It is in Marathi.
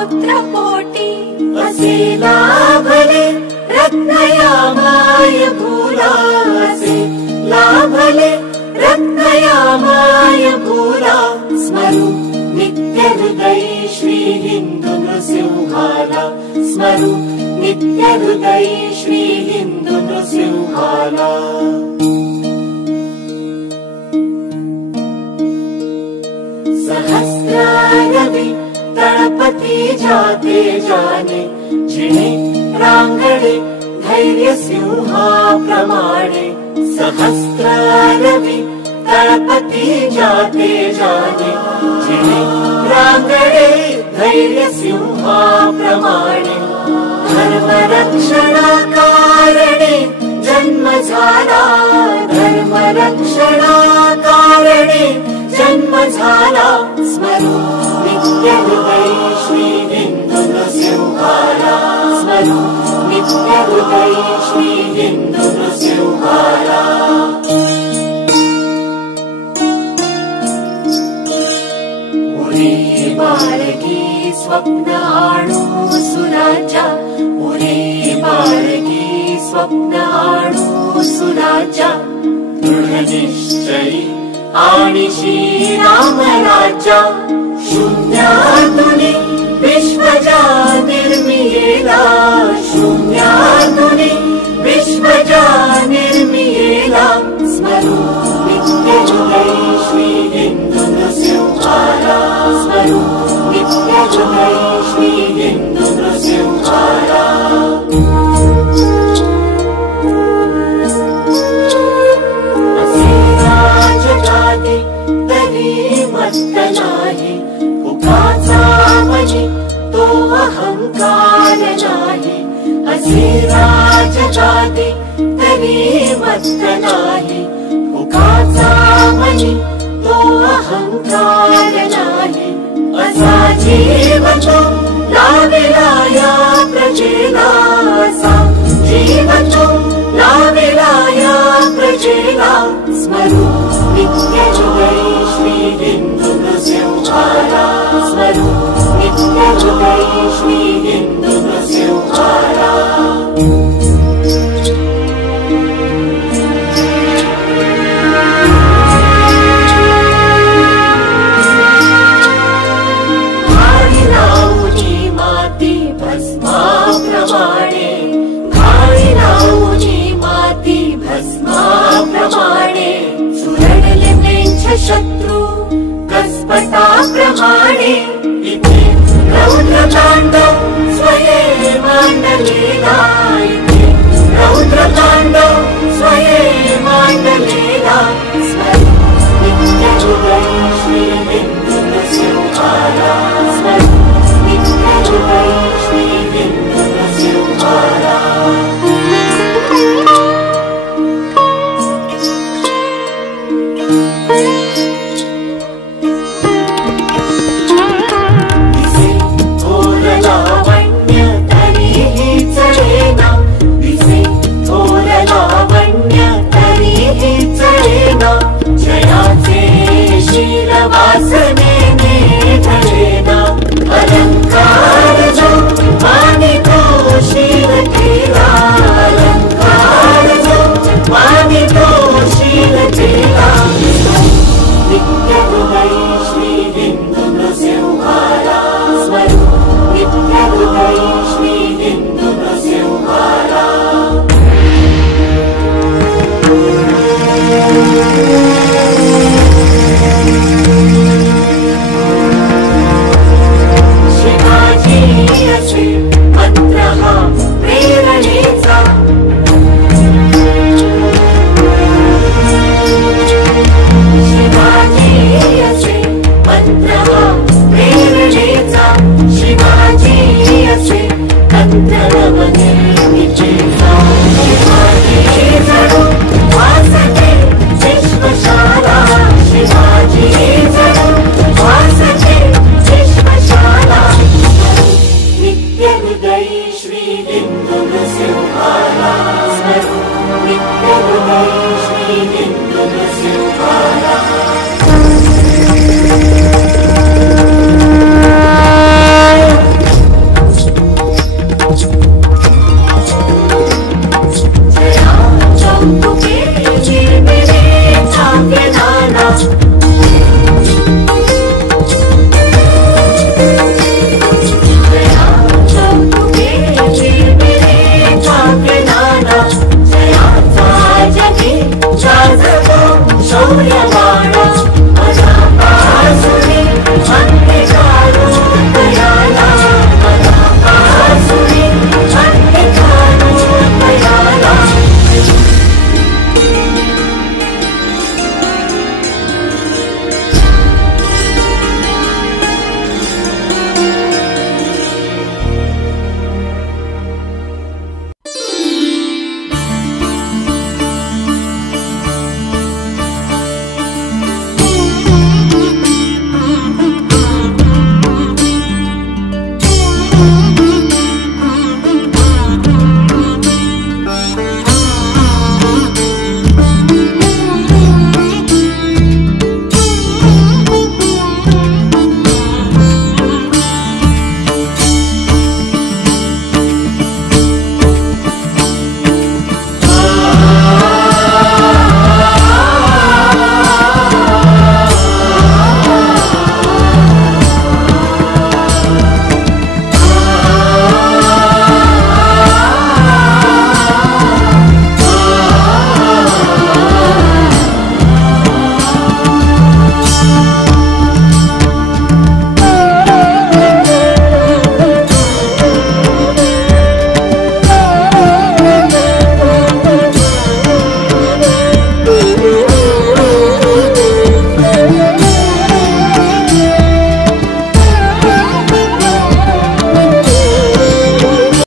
पुत्रकोटी असे लाभले रत्नयामाय भूला असे लाभले रत्नयामाय भूला स्मरु नित्यहृदयी श्री हिंदू नृसिंहाला स्मरु नित्यहृदयी श्री हिंदू नृसिंहाला सहस्रारवि तळपती जाते जाने जिणे रांगणे धैर्य सिंहाप्रमाणे सहस्रारवि तळपती जाते जाने जिणे रांगणे धैर्य सिंहाप्रमाणे धर्मरक्षणाकारणे जन्म झाला धर्मरक्षणाकारणे जन्म झाला स्मरु नित्यहृदयी श्री हिंदू नृसिंहाला स्मरु नित्यहृदयी श्री हिंदू नृसिंहाला उरे बाळगी स्वप्न आणू सुराजा उरे बाळगी स्वप्न आणू सुराजा दृढनिश्चयी आणि श्रीराम राजा शून्यातुनी विश्वजा निर्मियेला शून्यातुनी विश्वजा निर्मियेला स्मरु नित्यहृदयी श्री हिंदू नृसिंहाला स्मरु नित्यहृदयी श्री हिंदू नृसिंहाला तरी मत्त नाही उगाचा मनी तो अहंकार नाही असे राजगादी तरी मत्त नाही उगाचा मनी तो अहंकार नाही असा जीव तो लाविला या प्रजेला असा जीव तो लाविला या प्रजेला स्मरु नित्यहृदयी श्री हिंदू नृसिंहाला स्मरु नित्यहृदयी श्री हिंदू नृसिंहाला घाई लावूनी माती भस्माप्रमाणे घाई लावूनी माती भस्माप्रमाणे शत्रु कसपटाप्रमाणे इथे रौद्रतांडव स्वये मांडलेला इथे रौद्रतांडव स्वये मांडलेला स्मरु नित्यहृदयी श्री हिंदू नृसिंहाला स्मरु नित्यहृदयी श्री हिंदू नृसिंहाला अलंकार जो मानी तो शील केला अलंकार जो मानी तो शील केला नित्यहृदयी श्री हिंदू नृसिंहाला स्मरु नित्यहृदयी श्री हिंदू नृसिंहाला शिवाजी मंत्र हा प्रेरणेचा शिवाजी असे मंत्र हा प्रेरणेचा शिवाजी असे अंतरवनेचा शिवाजी जणू वासते विश्वशाला शिवाजी जणू वासते विश्वशाला नित्यहृदयी श्री हिंदू नृसिंहाला स्मरु नित्यहृदयी श्री हिंदू नृसिंहाला जागो शौर्यवा